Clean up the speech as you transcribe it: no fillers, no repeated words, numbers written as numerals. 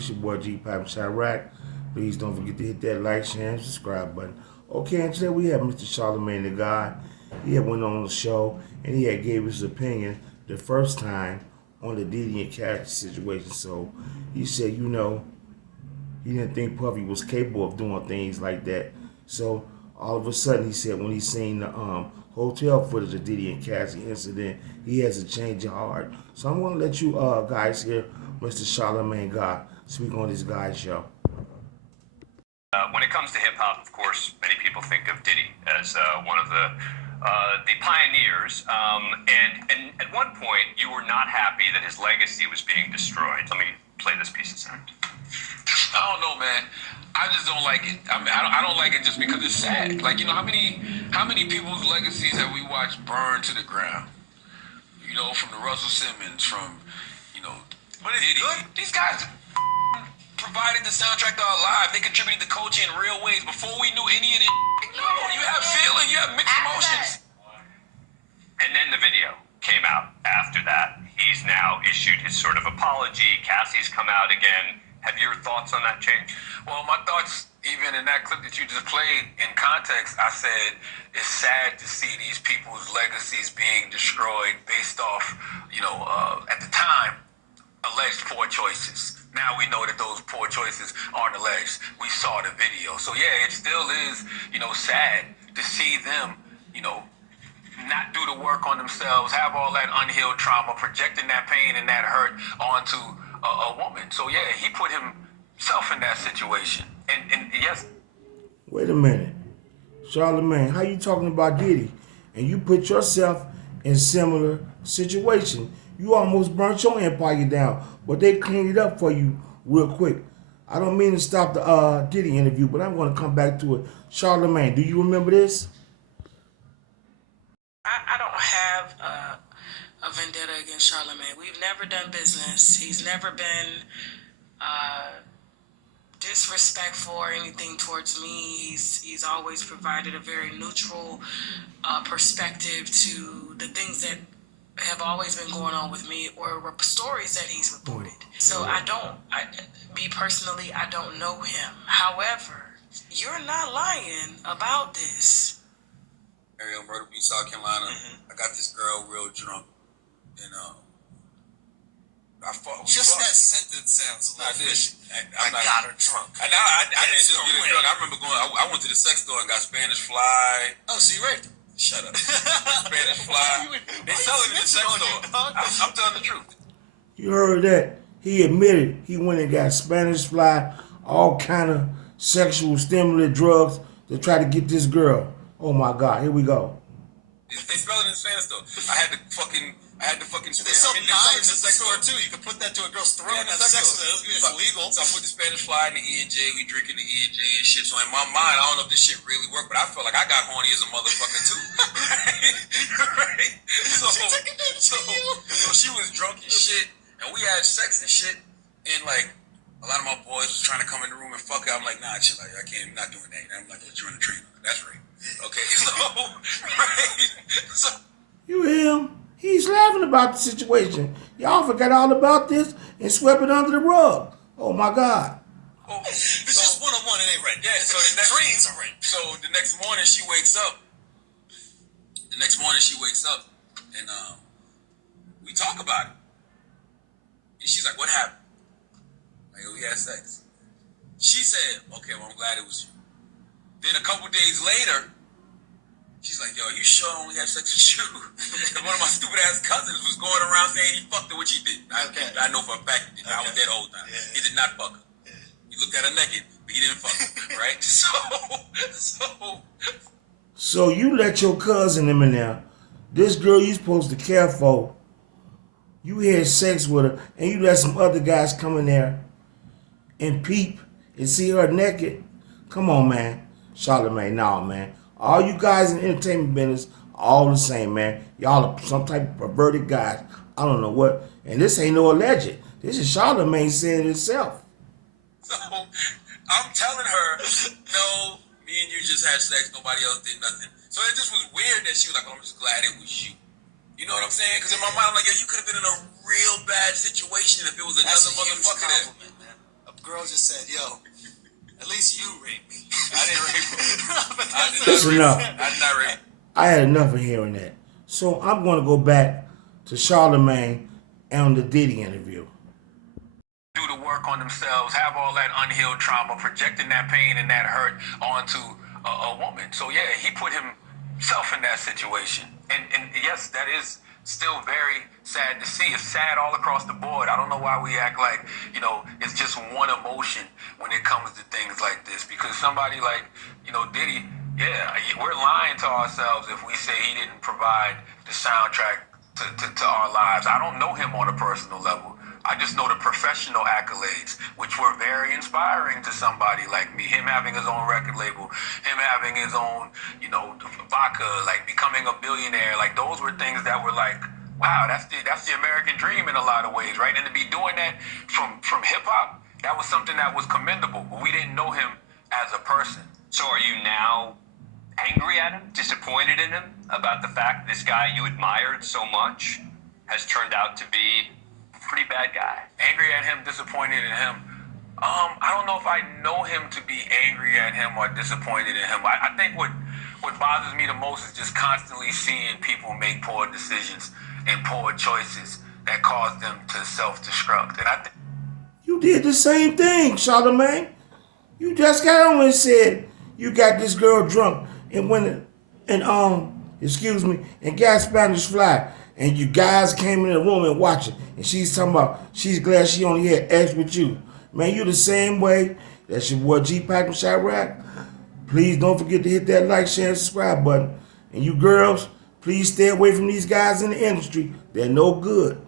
It's your boy GPAC REACTS TO. Please don't forget to hit that like, share, and subscribe button. Okay, and today we have Mr. Charlamagne the God. He had went on the show and he had gave his opinion the first time on the Diddy and Cassie situation. So he said, he didn't think Puffy was capable of doing things like that. So all of a sudden, he said when he seen the hotel footage of Diddy and Cassie incident, he has a change of heart. So I'm going to let you guys hear Mr. Charlamagne God speak on this guy's show. When it comes to hip hop, of course, many people think of Diddy as one of the pioneers. And at one point, you were not happy that his legacy was being destroyed. Let me play this piece of sound. I don't know, man. I just don't like it. I mean, I don't like it just because it's sad. Like, how many people's legacies have we watched burn to the ground? From the Russell Simmons, from, But it's Diddy. good. These guys provided the soundtrack to our lives. They contributed to culture in real ways. Before we knew any of this, no, you have feeling, you have mixed emotions. And then the video came out after that. He's now issued his sort of apology. Cassie's come out again. Have your thoughts on that change? Well, my thoughts, even in that clip that you just played, in context, I said it's sad to see these people's legacies being destroyed based off, at the time, alleged poor choices. Now we know that those poor choices aren't alleged. We saw the video. So yeah, it still is, sad to see them, not do the work on themselves, have all that unhealed trauma, projecting that pain and that hurt onto a woman. So yeah, he put himself in that situation. And yes. Wait a minute. Charlamagne, how you talking about Diddy? And you put yourself in similar situation. You almost burnt your empire down, but they cleaned it up for you real quick. I don't mean to stop the Diddy interview, but I'm going to come back to it. Charlamagne, do you remember this? I don't have a vendetta against Charlamagne. We've never done business. He's never been disrespectful or anything towards me. He's always provided a very neutral perspective to the things that have always been going on with me or stories that he's reported. So me personally, I don't know him. However, you're not lying about this. Area, Myrtle Beach, South Carolina. I got this girl real drunk, and I fought. Just that sentence sounds a little fishy. I got her drunk. I didn't just get her drunk. I remember I went to the sex store and got Spanish Fly. Oh, so you raped her? Shut up. Spanish Fly. They sell it in the sex store. I'm telling the truth. You heard that? He admitted he went and got Spanish Fly, all kind of sexual stimulant drugs to try to get this girl. Oh my God, here we go. They sell it in the Spanish store. I had to fucking. They sell knives in the store too. You can put that to a girl's throat and have sex with it. It's illegal. So I put the Spanish Fly in the E&J. We drinking the E&J and shit. So in my mind, I don't know if this shit really worked, but I felt like I got horny as a motherfucker too. Right? So she was drunk and shit, and we had sex and shit, and like a lot of my boys was trying to come in the room and fuck her. I'm like, nah, shit, like I can't, I'm not doing that. And I'm like, you're on the train. That's right. Okay, so right, so You hear him? He's laughing about the situation. Y'all forgot all about this and swept it under the rug. Oh my God. It's just one-on-one, it ain't right. Yeah, so the next trains are right. So the next morning she wakes up. And we talk about it. And she's like, what happened? Like, we had sex. She said, okay, well, I'm glad it was you. Then a couple days later, she's like, yo, you sure I only had sex with you? And one of my stupid ass cousins was going around saying he fucked her, which he did. I know for a fact he did. I was there the whole time. Yeah. He did not fuck her. He looked at her naked, but he didn't fuck her, right? So you let your cousin in there, this girl you supposed to care for, you had sex with her, and you let some other guys come in there and peep and see her naked. Come on, man. Charlamagne, nah, man. All you guys in the entertainment business, all the same, man. Y'all are some type of perverted guys. I don't know what. And this ain't no alleged. This is Charlamagne saying it himself. So I'm telling her, no, me and you just had sex. Nobody else did nothing. So it just was weird that she was like, oh, I'm just glad it was you. You know what I'm saying? Because in my mind, I'm like, yeah, you could have been in a real bad situation if it was another motherfucker there. Man. A girl just said, yo, at least you raped me. I didn't rape him. I did That's not rape enough. him. I did not rape him. I had enough of hearing that. So I'm going to go back to Charlamagne and the Diddy interview. Do the work on themselves, have all that unhealed trauma, projecting that pain and that hurt onto a woman. So yeah, he put himself in that situation. And yes, that is still very sad to see. It's sad all across the board. I don't know why we act like, it's just one emotion when it comes to things like this. Because somebody like, Diddy, yeah, we're lying to ourselves if we say he didn't provide the soundtrack to our lives. I don't know him on a personal level. I just know the professional accolades, which were very inspiring to somebody like me. Him having his own record label, him having his own, vodka, like becoming a billionaire. Like those were things that were like, wow, that's the American dream in a lot of ways, right? And to be doing that from hip hop, that was something that was commendable. But we didn't know him as a person. So are you now angry at him, disappointed in him about the fact this guy you admired so much has turned out to be a pretty bad guy? Angry at him, disappointed in him. I don't know if I know him to be angry at him or disappointed in him. I think what bothers me the most is just constantly seeing people make poor decisions and poor choices that cause them to self-destruct. And I think You did the same thing, Charlamagne. You just got on and said you got this girl drunk and went and got Spanish Fly, and you guys came in the room and watched it, and she's talking about she's glad she only had X with you. Man, you the same way. That's your boy GPAC from Chirac. Please don't forget to hit that like, share, and subscribe button. And you girls, please stay away from these guys in the industry. They're no good.